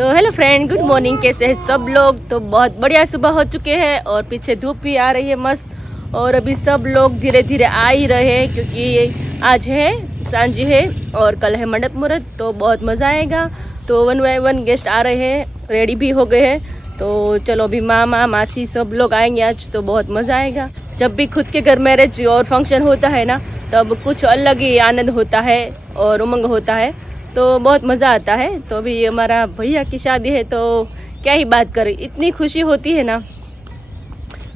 तो hello friend, good morning. कैसे हैं सब लोग? तो बहुत बढ़िया सुबह हो चुके हैं और पीछे धूप भी आ रही है मस्त। और अभी सब लोग धीरे धीरे आ ही रहे हैं क्योंकि आज है सांझी है और कल है मंडप मुहूर्त, तो बहुत मज़ा आएगा। तो 1 बाय 1 गेस्ट आ रहे हैं, रेडी भी हो गए हैं। तो चलो अभी मामा मासी सब लोग आएंगे आज, तो बहुत मज़ा आएगा। जब भी खुद के घर मैरिज और फंक्शन होता है ना, तब कुछ अलग ही आनंद होता है और उमंग होता है, तो बहुत मज़ा आता है। तो अभी हमारा भैया की शादी है, तो क्या ही बात करें, इतनी खुशी होती है ना,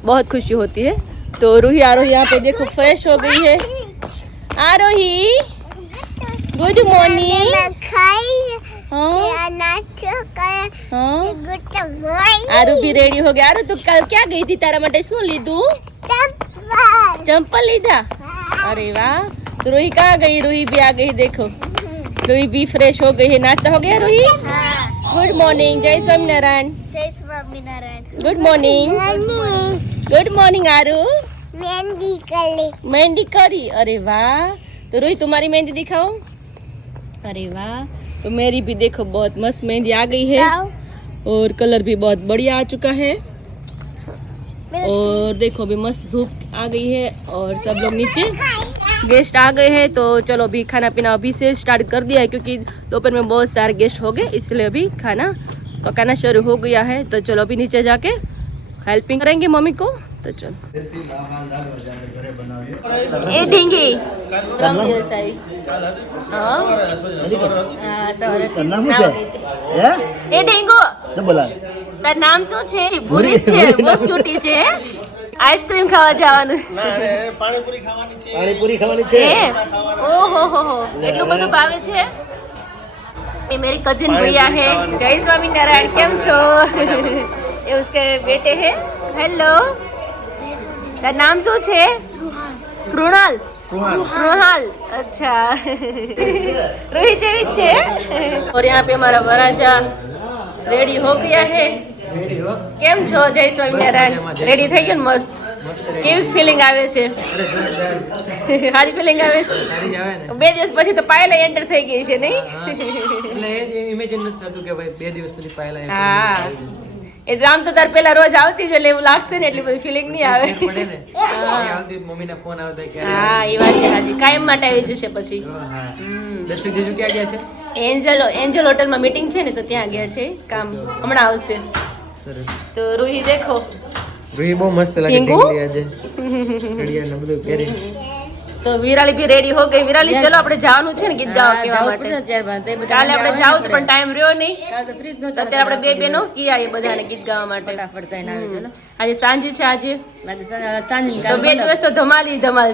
बहुत खुशी होती है। तो रूही आरोही यहाँ पे देखो फ्रेश हो गई है। आरोही गुड मॉर्निंग। आरू भी रेडी हो गया। आरू तू कल क्या गई थी, तारा માટે શું લીધું? चंपल लीधा। अरे वाह। तो रूही कहाँ गई? रूही भी आ गई, देखो रूही भी फ्रेश हो गई है। नाश्ता हो गया रूही? Good morning. जय स्वामीनारायण। जय Swaminarayan. Good morning. Good morning Aaru. Mehndi कर ली। मेहंदी करी? अरे वाह। तो रूही तुम्हारी मेहंदी दिखाओ। अरे वाह। तो मेरी भी देखो बहुत मस्त मेहंदी आ गई है और कलर भी बहुत बढ़िया आ चुका है। और देखो अभी मस्त धूप आ गई है और सब लोग नीचे गेस्ट आ गए हैं। तो चलो अभी खाना पीना अभी से स्टार्ट कर दिया है क्योंकि दोपहर में बहुत सारे गेस्ट हो गए, इसलिए अभी खाना पकाना शुरू हो गया है। तो चलो अभी नीचे जाके हेल्पिंग करेंगे मम्मी को। तो चलो ए ढींगी ए ढींगो તાર નામ શું છે? ભૂરી છે, બહુ ક્યુટી છે। આઈસ્ક્રીમ ખાવા જવાનું, પાણીપુરી ખાવાની છે। ઓહો હો, એટલું બધું ભાવે છે। ये मेरी कजिन भैया है। जय स्वामीनारायण। केम छो? ये उसके बेटे हैं। हेलो, તાર નામ શું છે? કૃણાલ। કૃણાલ, अच्छा। रूही જેવી છે। और यहाँ पे हमारा वराजा रेडी हो गया है। કેમ છો? જય સ્વામિનારાયણ। રેડી થઈ ગયો ને મસ્ત? કેવી ફિલિંગ આવે છે? સારી ફિલિંગ આવે છે? 2 દિવસ પછી તો પાયલા એન્ટર થઈ ગઈ છે નહીં? એટલે એ ઇમેજિન નથી થતું કે ભાઈ 2 દિવસ પછી પાયલા હા, એ આમ તો તાર પેલા રોજ આવતી જ એટલે એવું લાગશે ને, એટલી બધી ફિલિંગ નહીં આવે। પડે ને આવતી મમ્મીના ફોન આવતા કે હા, એ વાત છે સાચી, કાયમ માટે આવી જશે પછી। હા દર્શક જીજુ ક્યાં ગયા છે? એન્જલ હોટલમાં મીટિંગ છે ને, તો ત્યાં ગયા છે કામ, હમણાં આવશે। સરસ। તો રૂહી દેખો, રૂહી બહુ મસ્ત લાગે ટીંગુ? ટીંગલી આજે ઘડિયાળ ને બધું પહેરી। તો વિરાલી भी રેડી हो गई। વિરાલી ચલો આપણે જવાનું છે ને ગીત ગાવા કેવા માટે। કાલે આપણે જાવ તો પણ ટાઈમ રહ્યો નહીં, અત્યારે આપણે 2 બહેનો કિયા એ બધાને ગીત ગાવા માટે ફટાફટ થઈને આવે છે। આજે સાંજે છે, આજે તો 2 દિવસ તો ધમાલ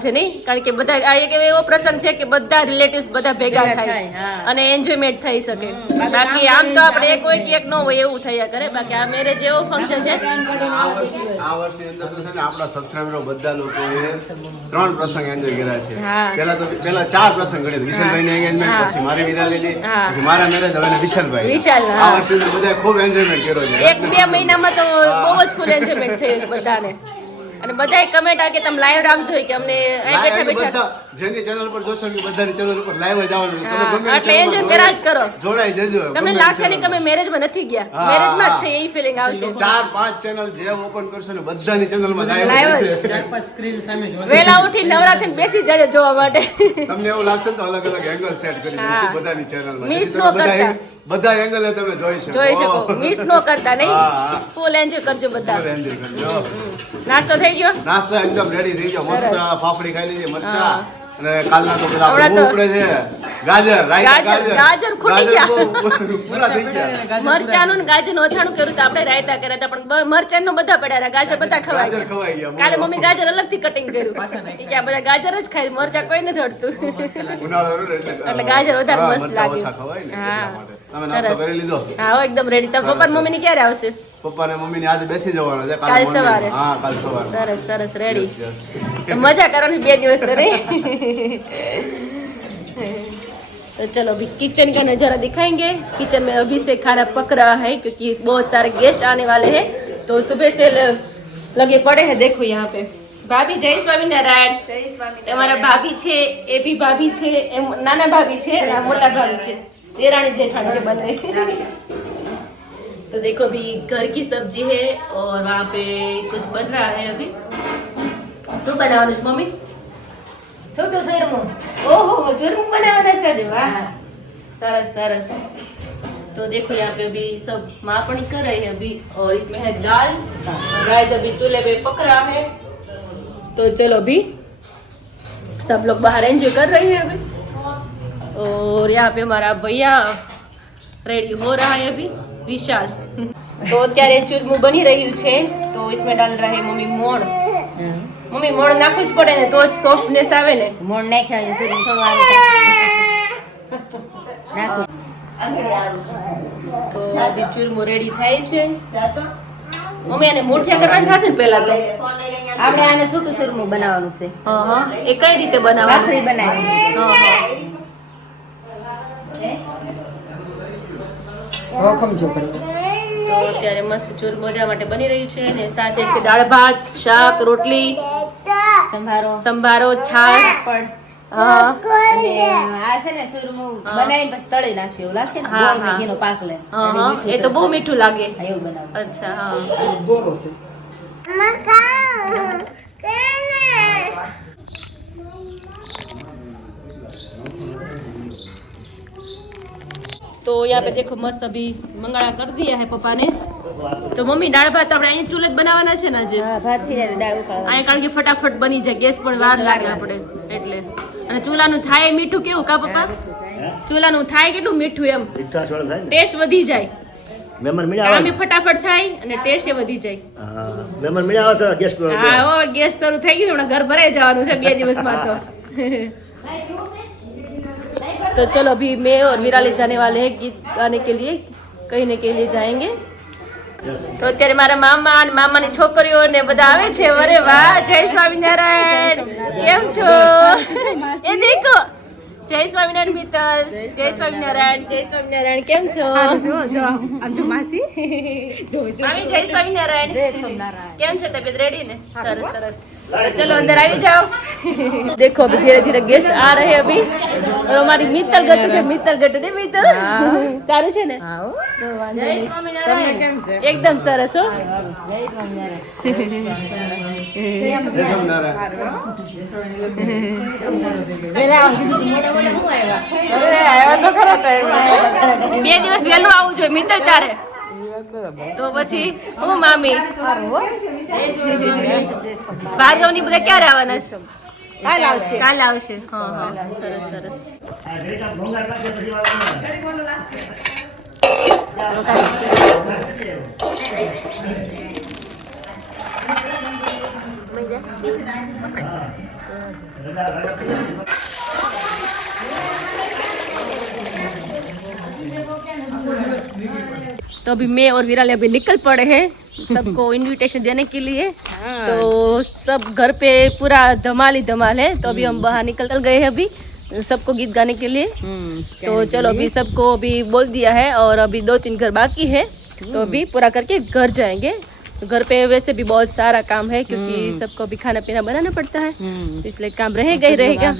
છે નહીં? કારણ કે બધા આ એક એવો પ્રસંગ છે કે બધા રિલેટિવ્સ બધા ભેગા થાય અને એન્જોયમેન્ટ થઈ શકે। બાકી આમ તો આપણે એક હોય કે એક ન હોય એવું થયા કરે। બાકી આ મેરેજ એવો ફંક્શન છે। આ વર્ષની અંદર તો છે ને આપણા સબસ્ક્રાઇબરો બધા લોકોએ 3 પ્રસંગ એન્જોય કર્યા છે। પેલા 4 પ્રસંગ ગણ્યા, વિશાલભાઈ ની એંગેજમેન્ટ, પછી મારી વિરાલીની, પછી મારા મેરેજ, હવે વિશાલભાઈ। આ વર્ષની અંદર બધા ખૂબ એન્જોયમેન્ટ કર્યો છે। 1-2 મહિનામાં તો બહુ જ ફૂલ એન્જોયમેન્ટ થયું છે બધાને। અને બધાએ કમેન્ટ આ કે તમે લાઈવ રાખજો કે અમને અહીં બેઠા બધા જેની ચેનલ પર જોશો કે બધાની ચેનલ ઉપર લાઈવ જ આવવાનું છે। તમે ગમે એટલે એન્જોય કર્યા જ કરો, જોડાઈ જજો। તમને લાગશે નહીં કે અમે મેરેજમાં નથી ગયા, મેરેજમાં જ છે એવી ફિલિંગ આવશે। 4-5 ચેનલ જે ઓપન કરશો ને બધાની ચેનલમાં લાઈવ હશે। 4-5 સ્ક્રીન સામે જોવા વેલા ઉઠી નવરા થઈને બેસી જજો જોવા માટે। તમને એવું લાગશે તો અલગ અલગ એંગલ સેટ કરી દઈશું બધાની ચેનલમાં, મિસ નો કરતા, બધા એંગલ તમે જોઈ શકો, મિસ નો કરતા નહીં, ફૂલ એન્જોય કરજો બધા। એન્જોય કરજો। નાસ્તો થઈ ગયો? નાસ્તો એકદમ રેડી થઈ ગયો, મસ્ત ફાફડી ખાઈ લીધી, મરચા અને કાલના તો પેલા ઉપડે છે ગાજર, રાયતા ગાજર ખૂટી ગયા, પૂરા થઈ ગયા। મરચાનું ને ગાજરનું અથાણું કર્યું તો આપણે રાયતા કર્યા હતા, પણ મરચાંનો બધા પડ્યા રહ્યા, ગાજર બધા ખવાઈ ગયા। કાલે મમ્મી ગાજર અલગથી કટિંગ કર્યું કે આ બધા ગાજર જ ખાય, મરચા કોઈ નથી હડતું, એટલે ગાજર વધારે મસ્ત લાગ્યું। હા હા, એકદમ રેડી। તો પપ્પા મમ્મી ની ક્યારે આવશે? પપ્પા ને મમ્મી ને આજે બેસી જવાનું છે, કાલે સવારે। હા કાલ સવારે। સરસ સરસ, રેડી। તો મજા કરવાની 2 દિવસ તો નહીં। तो चलो अभी किचन का नज़ारा दिखाएंगे। किचन में अभी से खाना पक रहा है क्योंकि बहुत सारे गेस्ट आने वाले हैं, तो सुबह से लगे पड़े हैं। देखो यहाँ पे भाभी, जय स्वामीनारायण। हमारा भाभी छे, ए भी भाभी छे, नाना भाभी छे, मोटा भाभी छे, देराणी जेठाणी छे बने। तो देखो अभी घर की सब्जी है और वहाँ पे कुछ बन रहा है अभी। શું બનાવવાનું છે મમ્મી? છોટું શેરમું. ओहो चूरमू बनाना चाहिए। वाह सरस सरस। तो देखो यहाँ पे अभी सब मापनी कर रही है अभी और इसमें है दाल। गाय अभी चूल्हे पे पक रहा है। तो चलो अभी सब लोग बाहर एंजॉय कर रही है अभी। और यहाँ पे हमारा भैया रेडी हो रहा है अभी विशाल। तो અત્યારે ચૂરમું બની રહ્યું છે તો इसमें डाल रहा है मम्मी मोड़। મમ્મી મોણ નાખવું જ પડે ને તો જ સોફ્ટનેસ આવે ને। મોણ નાખ્યા છે થોડું આવે નાખું તો અભી ચૂરમું રેડી થાય છે। મમ્મી આને મુઠિયા કરવાનું થશે ને પહેલા તો આપણે આને છૂટું શેરમું બનાવવાનું છે। હા હા એ કઈ રીતે બનાવવાનું? ભાખરી બનાવવાની। હા હા તો અત્યારે મસ્ત ચૂરમું મજા માટે બની રહ્યું છે અને સાથે છે દાળ ભાત શાક રોટલી સંભારો સંભારો છાશ। હા અને આ છે ને શેરમું બનાવીને પછી તળી નાખ્યું એવું લાગશે ને હા, ગોળ ને હા. ઘીનો પાક લે હા હા એ તો બહુ મીઠું લાગે। એવું બનાવું। અચ્છા હા तो यहाँ पे देखो मस्त अभी मंगाड़ा कर दिया है पप्पा ने। तो मम्मी दाળ ભાત આપણે અહીં ચૂલે જ બનાવવાના છે ને આજે? હા ભાત થઈ જાય દાળ ઉકાળવાની। અહીંયા કારણ કે ફટાફટ બની જાય ગેસ પણ વાર લાગે આપણે એટલે। અને ચૂલાનું થાય મીઠું કેવું કા પપ્પા? ચૂલાનું થાય કેટલું મીઠું એમ ટેસ્ટ વધી જાય। કામ બી ફટાફટ થાય અને ટેસ્ટ એ વધી જાય। હા ઓ ગેસ શરૂ થઈ ગયું હમણાં ઘર ભરાઈ જવાનું છે 2 દિવસમાં તો। तो चलो अभी मैं और विराली जाने वाले हैं गीत गाने के लिए कहने के लिए जाएंगे। तो અત્યારે મારા મામા અને મામાની છોકરીઓ ને બધા આવે છે। અરે વાહ જય સ્વામિનારાયણ કેમ છો? એ દેખો જય સ્વામિનારાયણ મિત્તલ જય સ્વામિનારાયણ જય સ્વામિનારાયણ કેમ છો? મામી જય સ્વામિનારાયણ કેમ છે તબિયત રેડી ને? સરસ સરસ। तो चलो अंदर आई जाओ। देखो अभी धीरे धीरे गेस्ट आ रहे हैं अभी और हमारी मित्तल गट है मित्तल गट ने मित्तल सारू છે ને? જય સ્વામિનારાયણ એકદમ સરસ હો। બે દિવસ વહેલું આવવું જોઈએ મિત્તલ તારે તો પછી હું મામી ભાર્ગવની બધા ક્યારે આવવાના છે? કાલ આવશે। હા હા સરસ સરસ। तो अभी मैं और विराले अभी निकल पड़े हैं सबको इनविटेशन देने के लिए। तो सब घर पे पूरा धमाल ही धमाल है। तो अभी हम बाहर निकल गए हैं अभी सबको गीत गाने के लिए। तो चलो अभी सबको अभी बोल दिया है और अभी 2-3 घर बाकी है तो अभी पूरा करके घर जाएंगे। तो घर पे वैसे भी बहुत सारा काम है क्योंकि सबको अभी खाना पीना बनाना पड़ता है तो इसलिए काम रहेगा ही रहेगा।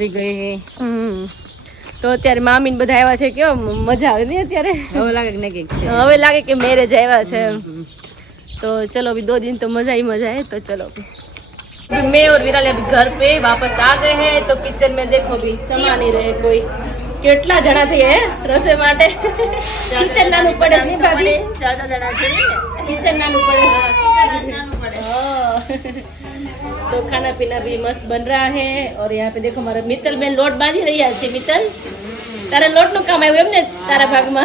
તો અત્યારે મામી ને બધા આવ્યા છે કેવો મજા આવે ને અત્યારે હવે લાગે કે મેરેજ આવ્યા છે। तो चलो अभी 2 दिन तो मजा ही मजा है। तो चलो अभी मैं और विराल अभी घर पे वापस आ गए हैं। तो किचन में देखो अभी समा नहीं रहे कोई કેટલા જણા થઈ હે રસોઈ માટે કિચન નાનું પડે ને ભાભી જ્યાદા જણા છે કિચન નાનું પડે तो खाना पीना भी मस्त बन रहा है। और यहाँ पे देखो हमारा मित्तल बेन लोट बांधी रही है। मित्तल तारा लोट नु काम आव्યું એમ ને તારા ભાગમાં?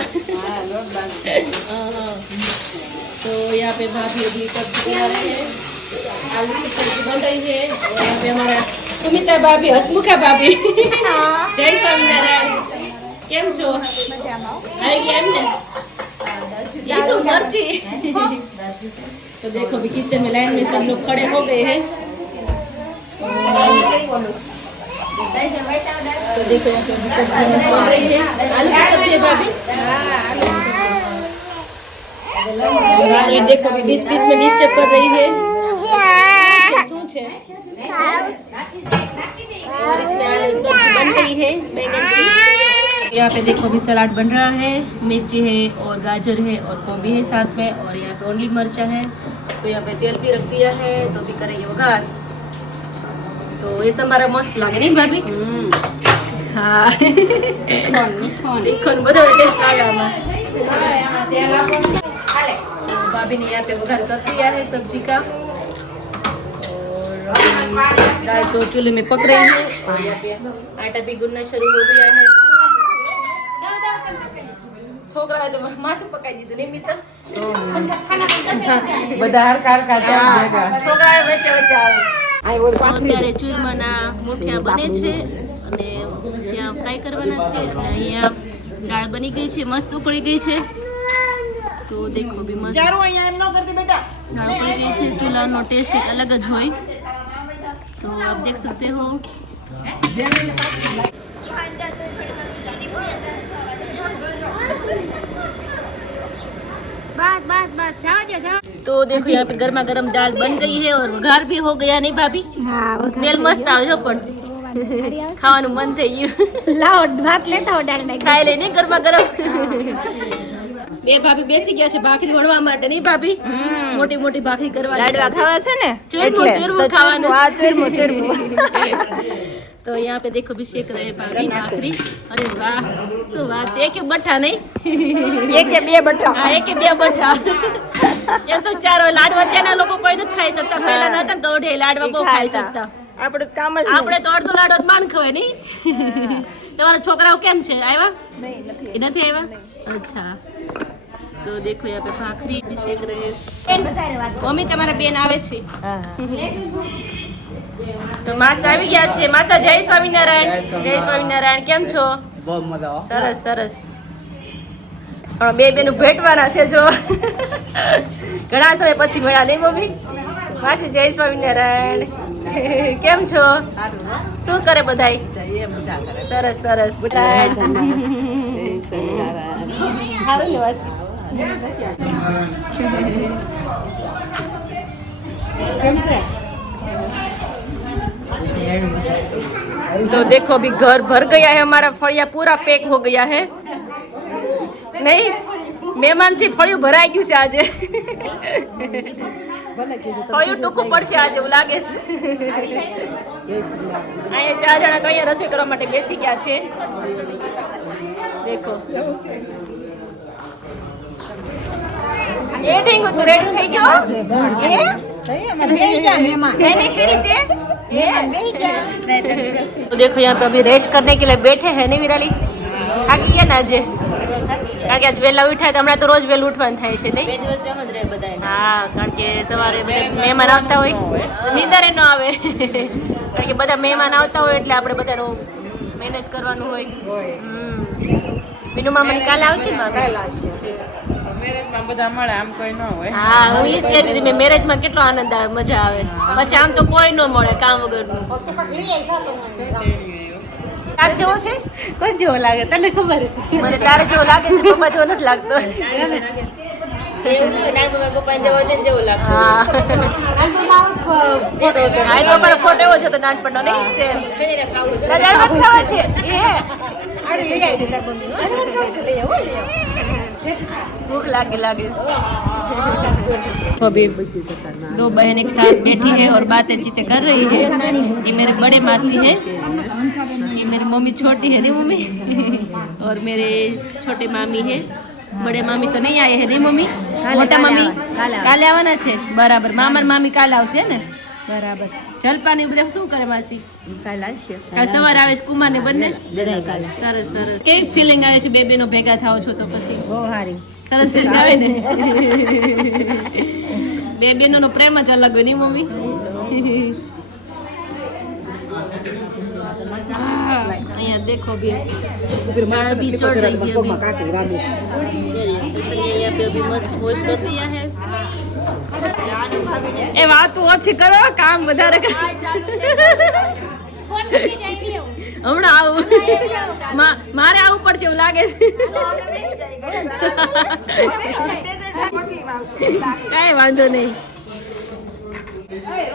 तो यहाँ पे भाभी अभी सब्जी बना रहे हैं आलू की सब्जी बन रही है। और यहाँ पे हमारा सुमिता भाभी हसमुखा भाभी जय स्वामीनारायण કેમ છો? આવી ગયા એમ ને? ये सब मर्जी। तो देखो भी किचन में लाइन में सब लोग खड़े हो गए हैं। तो देखो यहाँ पे सब्जी बन रही है आलू की सब्जी है भाभी। और आलू देखो भी बीच बीच में डिस्टर्ब कर रही है। શું છે? और इसमें आलू सब्जी बन रही है बैंगन की। यहाँ पे देखो भी सलाद बन रहा है, मिर्ची है और गाजर है और गोभी है साथ में, और यहाँ पे ओनली मरचा है। तो यहाँ पे तेल भी रख दिया है, तो भी करेंगे वघार। तो ये सब हमारा मस्त लगे नहीं भाभी? हाँ तीखन બધો ટેસ્ટ આવે આમાં। तो भाभी ने यहाँ पे वघार कर दिया है सब्जी का, और दाल तो चूल्हे में पक रही है, और यहाँ पे आटा भी गुनना शुरू हो गया है। छोकरा है तो माथું પકાઈ દીધું નહીં મિત્ર? બધા હરખા છોકરા વચ્ચે વચ્ચે આવે। અત્યારે ચૂરમાના મુઠિયા બને છે અને ત્યાં ફ્રાય કરવાના છે, અને અહીંયા દાળ બની ગઈ છે, મસ્ત ઉકળી ગઈ છે। તો દેખો બી મસ્ત દાળ ઉકળી ગઈ છે। ચૂલાનો ટેસ્ટ એક અલગ જ હોય, तो आप देख सकते हो। तो देखो यहाँ पे गर्मा गर्म दाल बन गई है और वघार भी हो गया नहीं भाभी? स्मेल मस्त આવે છો, પણ ખાવાનું મન થઈ ગયું। લાવો ભાત લેતા હો દાળ નાખી ખાઈ લઈને ગરમા ગરમ। બે ભાભી બેસી ગયા છે ભાખરી વણવા માટે, નહીં ભાભી? મોટી મોટી ભાખરી કરવા, લાડવા ખાવા છે ને, ચૂરમું ચૂરમું ખાવાનું। ચૂરમું तो यहाँ पे देखो भी शेक रहे भाभी भाखरी। अरे वाह, શું વાત છે! એક બઠા નહીં, એક કે બે બટા હા એક બે બઠા। એમ તો ચારો લાડવા ત્યાંના લોકો કોઈ નથી ખાઈ શકતા, પહેલા નતા ને તો અઢે લાડવા બહુ ખાઈ શકતા। આપણું કામ જ આપણે તો અડધો લાડવો જ માંડ ખવાય નહીં। તમારા છોકરાઓ કેમ છે, આવ્યા? એ નથી આવ્યા? अच्छा, तो देखो यहाँ पे भाखरी भी शेक रहे। मम्मी તમારા બેન આવે છે? તો માસા આવી ગયા છે। માસા જય સ્વામિનારાયણ। જય સ્વામિનારાયણ, કેમ છો? બહુ મજા આવે। સરસ સરસ। પણ બે બેનું ભેટવાના છે જો। ઘણા સમય પછી મળ્યા નહીં મમ્મી? માસી જય સ્વામિનારાયણ, કેમ છો? શું કરે બધાય? સરસ સરસ। સારું ને માસી? तो देखो अभी घर भर गया है हमारा, फड़िया पूरा पैक हो गया है। नहीं મહેમાન થી ફળિયું ભરાઈ ગયું છે આજે। ફળિયું ટૂંકું પડશે આજે એવું લાગે છે। અહીંયા 4 જણા તો અહીંયા રસોઈ કરવા માટે બેસી ગયા છે। દેખો એ ઢીંગુ તું રેડી થઈ ગયો? तो देखो यहाँ पे अभी रेस्ट करने के लिए बैठे हैं। नहीं विराली થાકી ગયા ને આજે? કારણ કે આજ વહેલા ઉઠાય તો હમણાં તો રોજ વહેલું ઉઠવાનું થાય છે નહીં? હા, કારણ કે સવારે બધા મહેમાન આવતા હોય તો નીંદરે ન આવે। કારણ કે બધા મહેમાન આવતા હોય એટલે આપણે બધાનું મેનેજ કરવાનું હોય। બીનુ મામાની કાલે આવશે ને? મેરેજમાં બધા મળે, આમ કોઈ ન હોય। હા, હું ઈ જ કહેતી હતી, મેં મેરેજમાં કેટલો આનંદ આવે, મજા આવે। પછી આમ તો કોઈ ન મળે કામ વગરનું। તાર જેવો છે? કોઈ જેવો લાગે તને ખબર? મને તારે જેવો લાગે છે, પપ્પા જેવો નથી લાગતો। ફોટો એવો છે તો નાનપણનો નહીં? દાદા ખાવા છે भूख लागे लागे। अभी 2 बहन एक साथ बैठी है और बातें चीतें कर रही है। ये मेरे बड़े मासी है, ये मेरी मम्मी छोटी है नहीं मम्मी, और मेरे छोटे मामी है। बड़े मामी तो नहीं आए हैं नहीं मम्मी? मोटा मामी काले आवाना छे? बराबर। मामा ने मामी काले आवशे ने? बराबर। જલપાન એ બધા શું કરે માસી? કાલ સવારે આવે છે કુમાર ને બંને? સરસ સરસ। કેવી ફિલિંગ આવે છે બે બેનો ભેગા થાવ છો તો? પછી બહુ સારી સરસ ફિલિંગ આવે ને? બે બેનો પ્રેમ જ અલગ હોય નહીં મમ્મી? અહીંયા देखो भी बाड़ा भी चढ़ रही है अभी। यहाँ पे अभी मस्त वॉश कर दिया है। ए વાત ઓછી કરો, કામ વધારે કરો। હમણાં આવું મારે આવું પડશે એવું લાગે છે। કાંઈ વાંધો નહીં।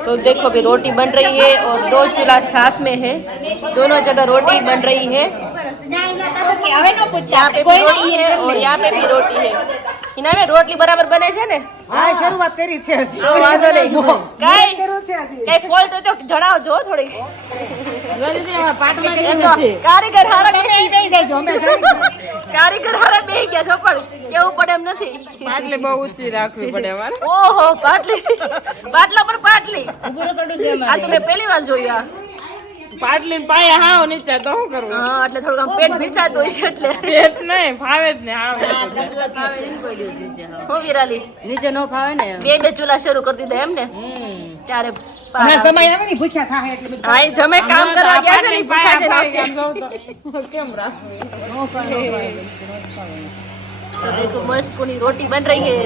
तो देखो अभी रोटी बन रही है और 2 चूल्हा साथ में है, दोनों जगह रोटी बन रही है। હવે નો પૂછતા यहाँ पे भी रोटी है और यहाँ पे भी रोटी है इन्होंने रोटली बराबर बने છે ને હા શરૂઆત કરી છે હજી. તો વાંધો નહીં કઈ કર્યું છે હજી. કઈ ફોલ્ટ હોય તો જણાવજો થોડી જોઈ અમારા પાટમાં એમ જ તો છે. કારીગર હારા તમે બેસી જાજો, અમે કારીગર હારા બેહી ગયા છો પણ કેવું પડે એમ નથી પાટલી બહુ ઊંચી રાખવી પડે અમારે. ઓહો પાટલી પાટલા પર પાટલી આ તો મેં પહેલી વાર જોયું આ પાટલી પાયા હાવ નીચે તો શું કરવું? હા એટલે થોડુંક આમ પેટ ભીસાતું હોય છે એટલે પેટ નહીં ફાવે જ નહીં હાવ હું વિરાલી નીચે નો ફાવે ને. બે ચૂલા શરૂ કરી દીધા એમ ને ત્યારે હમણાં સમય આવે ને ભૂખ્યા થાય એટલે બધું. હા એ જમે કામ કરવા ગયા છે ને ભૂખ્યા છે ને આવશે. કેમ રાખવું? तो देखो मस्त पूरी रोटी बन रही है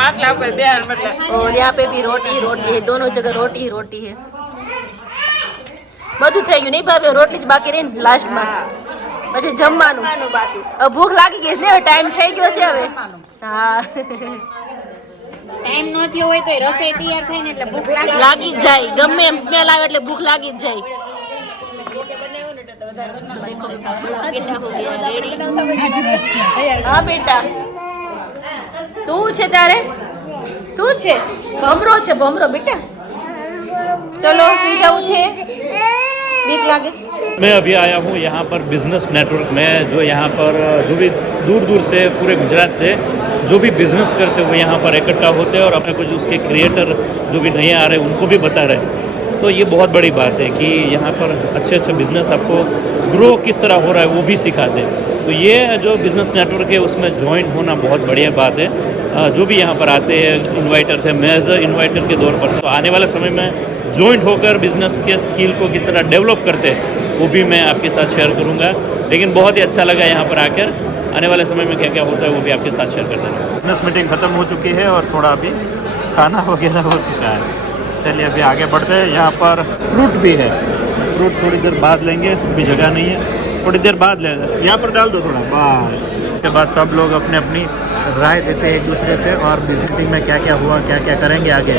પાટલા પર બેહાર એટલે और यहाँ पे भी रोटी है दोनों जगह रोटी ही रोटी है બધું થઈ ગયું નહીં ભાવે રોટલી જ બાકી રહી ને લાસ્ટમાં પછી જમવાનું હવે ભૂખ લાગી ગઈ છે ને ટાઈમ થઈ ગયો છે હવે હા ટાઈમ નો થયો હોય તો રસોઈ તૈયાર થાય ને એટલે ભૂખ લાગે. લાગી જ જાય ગમે એમ સ્મેલ આવે એટલે ભૂખ લાગી જ જાય तो देखो पेटा हो गया रेडी हाँ बेटा શું છે તારે શું છે ભમરો છે ભમરો બેટા ચલો સુઈ જવું છે બીક લાગે છે मैं अभी आया हूँ यहाँ पर बिजनेस नेटवर्क में जो यहाँ पर जो भी दूर दूर से पूरे गुजरात से जो भी बिजनेस करते हुए यहाँ पर इकट्ठा होते हैं और अपने कुछ उसके क्रिएटर जो भी नए आ रहे हैं उनको भी बता रहे हैं। तो ये बहुत बड़ी बात है कि यहाँ पर अच्छे अच्छे बिजनेस आपको ग्रो किस तरह हो रहा है वो भी सिखाते हैं। तो ये जो बिजनेस नेटवर्क है उसमें ज्वाइन होना बहुत बढ़िया बात है। जो भी यहाँ पर आते हैं इन्वाइटर थे, मैं एज अ इन्वाइटर के तौर पर तो आने वाले समय में ज्वाइंट होकर बिजनेस के स्किल को किस तरह डेवलप करते हैं वो भी मैं आपके साथ शेयर करूँगा। लेकिन बहुत ही अच्छा लगा यहाँ पर आकर, आने वाले समय में क्या क्या होता है वो भी आपके साथ शेयर करते हैं। बिजनेस मीटिंग ख़त्म हो चुकी है और थोड़ा अभी खाना वगैरह हो चुका है। चलिए अभी आगे बढ़ते हैं। यहाँ पर फ्रूट भी है, फ्रूट थोड़ी देर बाद लेंगे, अभी जगह नहीं है, थोड़ी देर बाद ले यहाँ पर डाल दो थोड़ा बाहर। उसके बाद सब लोग अपने अपनी राय देते हैं एक दूसरे से और बिजनेस मीटिंग में क्या क्या हुआ क्या क्या करेंगे आगे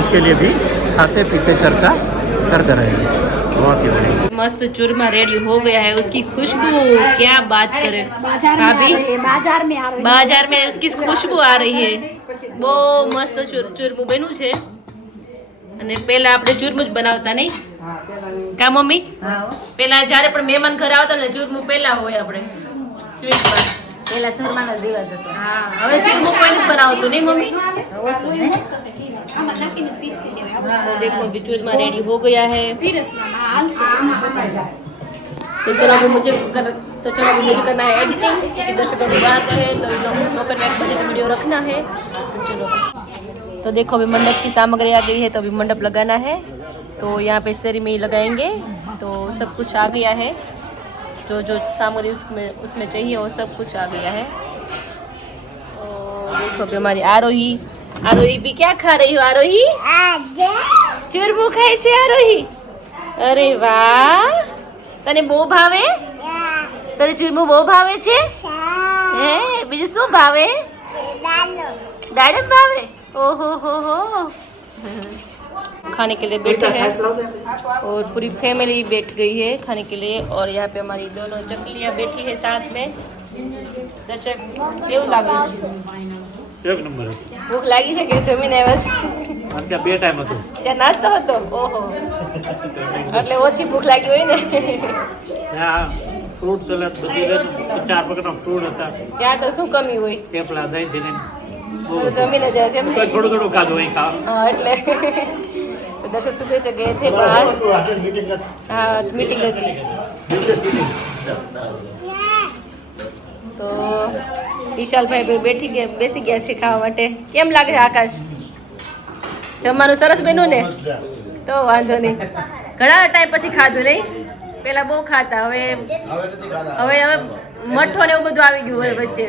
उसके लिए भी खाते पीते चर्चा करते रहेंगे। बहुत ही बढ़िया मस्त चूरमा रेडी हो गया है उसकी खुशबू क्या बात करे बाजार में आ भाभी रही है, बाजार में आ रही है. बाजार में उसकी खुशबू आ रही है બહુ મસ્ત ચૂરમું બન્યું છે અને પહેલા આપણે ચૂરમું જ બનાવતા નહીં કા મમ્મી પહેલા જ્યારે પણ મહેમાન ઘરે આવતા ને ચૂરમું પહેલા હોય આપણે સ્વીટમાં પેલા સુરમાનો દિવસ હતો. હા હવે ચૂરમું કોઈ નથી બનાવતું નહીં મમ્મી આમાં નાખીને પીસી દેવાય. तो देखो अभी चूरमा रेडी हो गया है પીરસવામાં હાલશે. तो चलो अभी मुझे करना है एडिटिंग क्योंकि दर्शकों को बात है तो एकदम दोपहर में 1 बजे तो वीडियो रखना है तो चलो। तो देखो अभी मंडप की सामग्री आ गई है तो अभी मंडप लगाना है तो यहाँ पे सरी में ही लगाएंगे तो सब कुछ आ गया है जो जो सामग्री उसमें चाहिए वो सब कुछ आ गया है। तो देखो अभी हमारी आरोही भी क्या खा रही हो आरोही चूरमू खाए छे आरोही अरे वाह तने बહુ ભાવે તને ચૂરમું બહુ ભાવે છે હે બીજું શું ભાવે દાડમ ભાવે ओहो हो खाने के लिए बैठे हैं और पूरी फैमिली बैठ गई है खाने के लिए और यहाँ पे हमारी दोनों चकलियाँ बैठी है साथ में दर्शक केવું લાગે एक नंबर है। ભૂખ લાગી છે કે જમીને બસ क्या बे टाइम હતો ત્યાં નાસ્તો હતો ઓહો એટલે ઓછી ભૂખ લાગી હોય ને फ्रूट सलाद बધી રહે 4 પ્રકારના ફ્રૂટ હતા ત્યાં તો શું કમી હોય પેપલા દહીં ધીને જમીને જાય છે એમ ને થોડું થોડું ખાધું અહીં ખા हाँ એટલે तो दर्शक सुबह से गए थे बाहर हाँ मीटिंग थी तो વિશાલ ભાઈ બેસી ગયા છે ખાવા માટે કેમ લાગે છે આકાશ જમવાનું સરસ બન્યું ને તો વાંધો નહીં ઘણા ટાઈમ પછી ખાધું નહીં પેલા બહુ ખાતા હવે મઠો ને એવું બધું આવી ગયું હોય વચ્ચે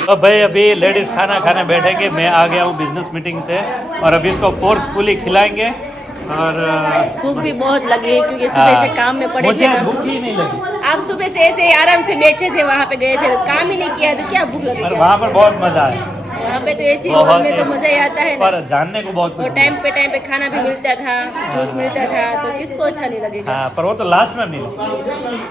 तो भाई अभी लेडीज खाना खाने बैठेंगे। मैं आ गया हूँ बिजनेस मीटिंग से और अभी इसको फोर्सफुली खिलाएंगे और भूख भी बहुत लगी है क्योंकि सुबह से काम में पड़े थे मुझे ना भूख ही नहीं लगी। आप सुबह से ऐसे ही आराम से बैठे थे, वहाँ पे गए थे, काम ही नहीं किया तो क्या भूख पर लगेगी? वहाँ पर बहुत मजा है, वहाँ पे तो ऐसी हॉल में तो मजा ही आता है ना। पर जानने को बहुत और कुछ टाइम पे खाना भी मिलता था, जूस मिलता था, तो किसको अच्छा नहीं लगेगा? हाँ, पर वो तो लास्ट में मिला।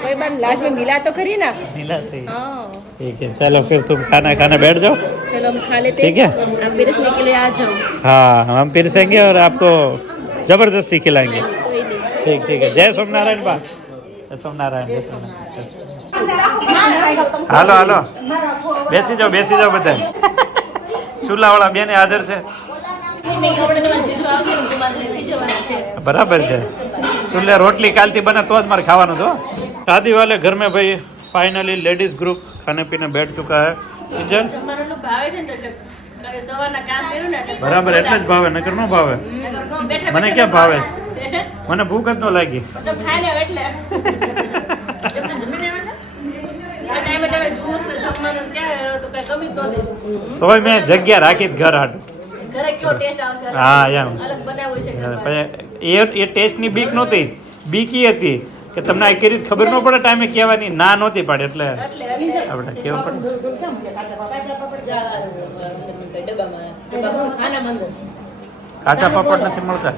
कोई बात, लास्ट में मिला तो खरी ना। मिला सही। हाँ ठीक है, चलो फिर तुम खाना खाने बैठ जाओ। चलो हम खा लेते ठीक है। आप पिरसने के लिए आ जाओ। हाँ, हम पिरसेंगे और आपको जबरदस्ती खिलाएंगे। कोई नहीं। ठीक है। जय सोमनारायण बा। जय सोमनारायण, जय सोमनारायण। હાલો બેસી જાઓ બધા। ચૂલાવાળા બેને હાજર છે, બરાબર છે। ચૂલે રોટલી કાલથી બને તો જ મારે ખાવાનું છો। शादी वाले घर में भाई फाइनली लेडीज ग्रुप खाने पीने बैठ चुका है। કિજલ બરાબર એટલે જ ભાવે, નકર ન ભાવે। મને ક્યાં ભાવે, મને ભૂખ જ ન લાગી। તોય મેં જગ્યા રાખી ઘર હાટું। હા એમ એ ટેસ્ટની બીક નહોતી, બીક એ હતી કે તમને આ કરી ખબર ન પડે, ટાઈમે કહેવાની ના નહોતી પાડે, એટલે આપણે કહેવું પડે। કાચા પાપડ નથી મળતા।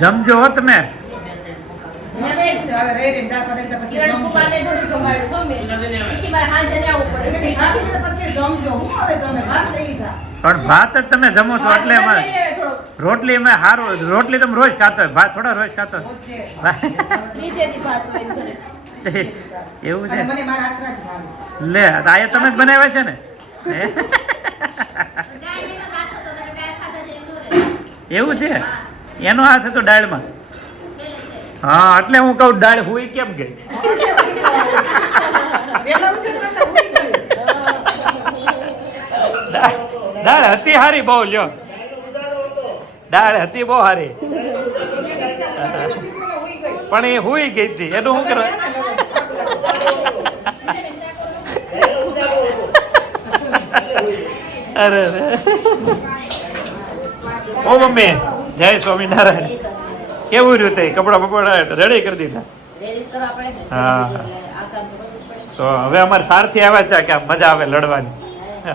જમજો હો તમે। પણ ભાત જ તમે જમો છો એટલે અમારે રોટલી અમે સારું, રોટલી તમે રોજ ખાતો હોય, ભાત થોડા રોજ ખાતો હોય। એવું છે લે, આ તમે જ બનાવ્યા છે ને? એવું છે, એનો હાથ હતો દાળમાં। હા એટલે હું કહું દાળ હુઈ કેમ ગઈ? દાળ હતી હારી બહુ, લ્યો દાળ હતી બહુ હારી, પણ એ હુઈ ગઈ હતી, એનું શું કરવા? અરે ઓ મમ્મી, જય સ્વામિનારાયણ। કેવું રહ્યું તે કપડા બપડા રેડી કરી દીધા? હા, તો હવે અમારે સારથી આવ્યા છે કે મજા આવે લડવાની।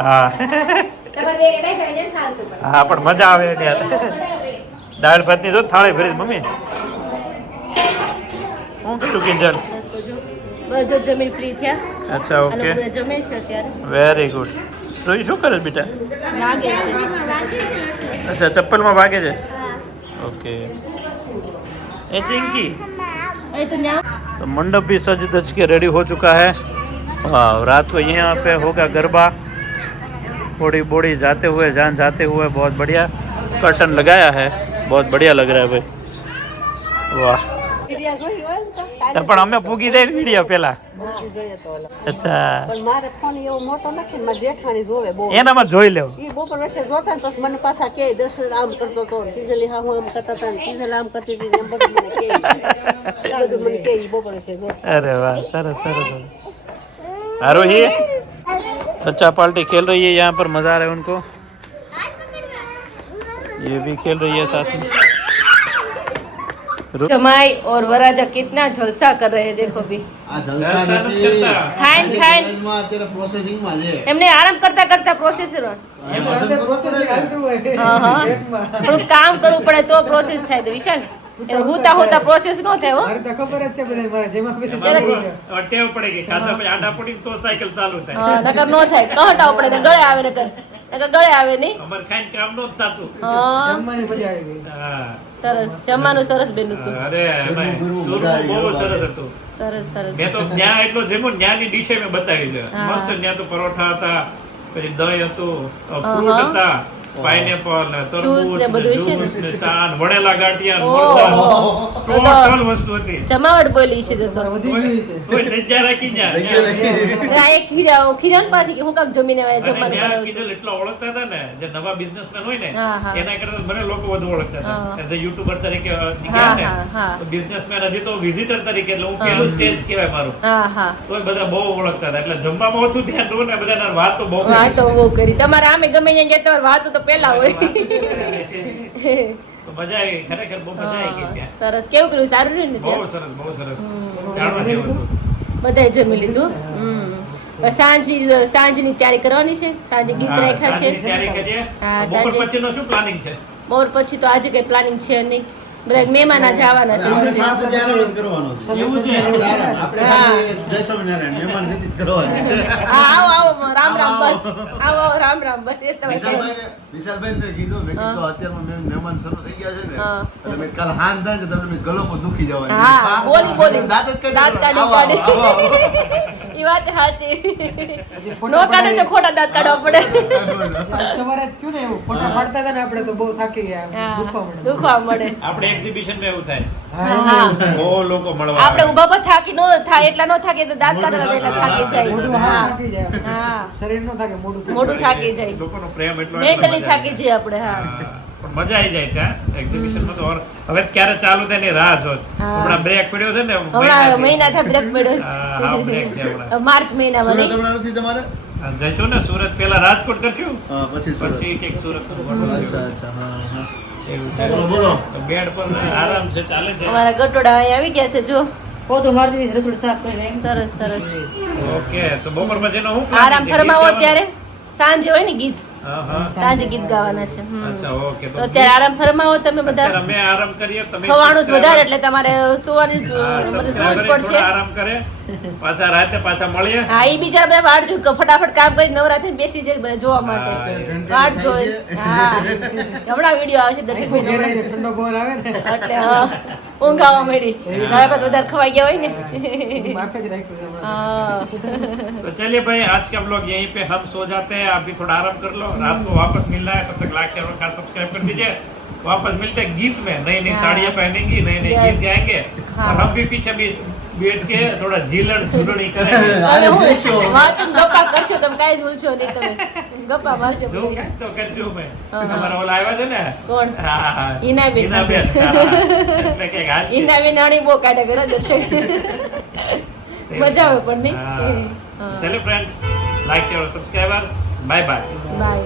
હા હા, પણ મજા આવે એની હાથે। દાળ ભાતની જો થાળી ભરી મમ્મી। હું કીધું કિંજલ? બસ જમીન ફ્રી થયા। અચ્છા, ઓકે, જમે છે અત્યારે। Very good. તો એ શું કરે છે બેટા? વાગે છે। अच्छा, चप्पल में भागे जे? ओके। ए चिंकी, तो मंडप भी सज धज के रेडी हो चुका है। रात को यहाँ पे होगा गरबा, थोड़ी बोड़ी जाते हुए, जान जाते हुए, बहुत बढ़िया कर्टन लगाया है, बहुत बढ़िया लग रहा है भाई, वाह। પણ અમે પૂગી દઈ વિડિયો પેલા। અચ્છા, પણ મારે ફોન એવો મોટો નથી ને, મારી જેઠાણી જોવે બહુ, એનામાં જોઈ લેવું। ઈ બપોર વચ્ચે જોતા ને પછી મને પાછા કે દસ આમ કરતો તો, તીજલી હા હું આમ કરતા હતા ને તીજલ આમ કરતી હતી, એમ બધું મને કે, બધું મને કે ઈ બપોર વચ્ચે જોતા। अरे वाह, सरस सरस। आरोही, बच्चा पार्टी खेल रही है यहाँ पर, मजा आ रहा है उनको, ये भी खेल रही है साथ में। जमाई और वराजा कितना जलसा कर रहे हैं, देखो भी। આ જલસા નથી, ખાઈન ખાઈન માં અત્યારે પ્રોસેસિંગ માં છે। એમને આરામ કરતા કરતા પ્રોસેસર થોડું કામ કરવું પડે તો પ્રોસેસ થાય। તો વિશાલ હુતા હુતા પ્રોસેસ નો થાય હો। ટેવ પડે ખાતા પછી આટા પડી તો સાયકલ ચાલુ થાય। હા, નકર નો થાય, કહટાવ પડે ને ગળે આવે, નકર ગળે આવે નહીં। અમાર ખાઈને કામ નો થાતું। હા, હા, સરસ જમવાનું, સરસ બેનું હતું, અરે ભાઈ બહુ સરસ હતું। સરસ સરસ। મેં તો ત્યાં એટલો જેમો ત્યાંની ડીશે મેં બતાવી છે, મસ્ત। ત્યાં તો પરોઠા હતા, પછી દહીં હતું, ફ્રૂટ હતા, પાઇનેપલ ને જ્યુસ તરબૂચ ને ને બધું છે ને? જ્યુસ ને ચા ને વણેલા ગાંઠિયા ને ઓહો. મરચાં ટોટલ વસ્તુ હતી. જમાવટ બોલી છે તો કોઈ જગ્યા રાખી જા એક ખીજાઓ ખીજાવ ને પાછી કે હું કામ જમીને અને જમવાનું ત્યાં બનાવ્યું કીધું એટલા ઓળખતા હતા ને જે નવા બિઝનેસમેન હોય ને હા, હા. એના કરતા મને લોકો વધુ ઓળખતા હા. હતા એઝ અ યુટ્યુબર તરીકે હા, ગયા ને હા, હા. તો બિઝનેસમેન હજી તો વિઝિટર તરીકે એટલે હું પેલું સ્ટેજ કહેવાય મારું હા હા તોય બધા બહુ ઓળખતા હતા એટલે જમવામાં ઓછું ધ્યાન રહું ને બધાના વાત તો બહુ વાતો બહુ કરી તમારે આમે ગમે ત્યાં ગયા તમારે વાતો તો પેલા હોય તો મજા આવી ખરેખર બહુ મજા આવી ગઈ ત્યાં સરસ કેવું કર્યું સારું રહ્યું ને બહુ ત્યાં સરસ જાણવા જેવું હતું. બધાએ જમી લીધું હવે સાંજની તૈયારી કરવાની છે સાંજે ગીત હા, રાખ્યા છે સાંજની તૈયારી કરીએ. હા, બપોર સાંજે. પછીનો શું પ્લાનિંગ છે બપોર પછી તો આજે કઈ પ્લાનિંગ છે નહીં બધા મહેમાન આ જવાના છે આપણે બસ. સાંજે આરામ જ કરવાનો છે. એવું છે આપણે ખાલી જય સ્વામિનારાયણ મહેમાન ગતિ જ કરવાની છે. હા, આવો આવો રામ રામ બસ આવો આવો રામ રામ બસ એ તમે વિશાલભાઈને મેં કીધું અત્યારમાં મહેમાન શરૂ થઈ ગયા છે ને હા. એટલે મેં કાલ હાન થાય ને તમને મેં ગળો પર દુખી જવાની હા, બોલી. દાંત જ કાઢી દાંત કાઢી આવો, આવો, આવો, આવો. એ વાત સાચી નો કાઢે તો ખોટા દાંત કાઢવા પડે સવારે જ થયું ને એવું ફોટા પાડતા હતા ને આપણે તો બહુ થાકી ગયા હા, દુખવા મળે દુખવા મળે આપણે એક્ઝિબિશન માં એવું થાય હા બહુ લોકો મળવા આપણે આવે. ઉભા પર થાકી નો થાય એટલા નો થાકે તો દાંત કાઢવા એટલા થાકી મોઢું જાય હાવ થાકી જાય હા શરીર નો થાકે મોઢું થાકે. મોઢું થાકી જાય લોકોનો પ્રેમ એટલો મેન્ટલી થાકી જાય આપણે હા હા, પણ મજા આવી જાય ત્યાં એક્ઝિબિશન માં તો હવે ક્યારે ચાલુ થાય એની રાહ જોત હા. હમણાં બ્રેક પડ્યો છે ને હમણાં મહિના થાય બ્રેક હા, break છે પડ્યો હમણાં. માર્ચ મહિનામાં સુરત નહીં હમણાં નથી તમારે જઈશું ને સુરત પેલા રાજકોટ કરશું હા, પછી સુરત પછી કંઈક સુરત અચ્છા અચ્છા હા હા એવું બોલો બોલો છે બેડ પર આરામ છે ચાલે છે અમારા ગટોડા અહીં આવી ગયા છે જો પોતું મારી દીધી રસોડું સાફ કરીને સરસ સરસ ઓકે તો બપોર પછીનો હું આરામ ફરમાવો ત્યારે સાંજે હોય ને ગીત હા હા સાંજે ગીત ગાવાના છે અચ્છા ઓકે તો અત્યારે આરામ ફરમાવો તમે બધા અત્યારે અમે આરામ કરીએ તમે ખવાનું જ વધારે એટલે તમારે સુવાની હા, બધું subscriber જોવું જ થોડા પડશે આરામ કરે પાછા રાતે પાછા મળીએ હા એ બિચારા બધા વાટ જોઈ ફટાફટ કામ કરી નવરા થઈને બેસી જાય બધા જોવા માટે હા, વાટ જોઈશ હા હમણાં વિડીયો આવશે દર્શક ઘેર આવીને ઠંડો પવન આવે ને એટલે હા ઊંઘ આવવા મળી તારા કરતા વધારે ખવાઈ ગયા હોય ને માફે જ રાખ્યું છે હમણાં. हाँ तो चलिए भाई आज का व्लॉग यहीं पे हम सो जाते हैं आप भी थोड़ा आराम कर लो रात को वापस मिलना है तब तक लाइक शेयर और खास सब्सक्राइब कर दीजिए वापस मिलते हैं गीत में नई नई हाँ। साड़ियाँ पहनेंगी नए नए Yes. गीत गाएंगे हाँ। और हम भी पीछे भी बैठ के थोड़ा झीलड़ झूलड़ी करेंगे તમે હું વાત ગપ્પા કરશો તમે કાંઈ જ ભૂલશો નહીં તમે ગપ્પા મારશો जो બધી. कहते हो कहते हो मैं हाँ, हाँ। हमारा वाला आया था ना કોણ हाँ हाँ હિનાબેન. हिनाबेन, हाँ, मैं क्या गाल એના વિનાણી બહુ કાઢે કરે દર્શક મજા આવે પણ નહીં हाँ। चलिए फ्रेंड्स लाइक शेयर और सब्सक्राइबर बाय बाय બાય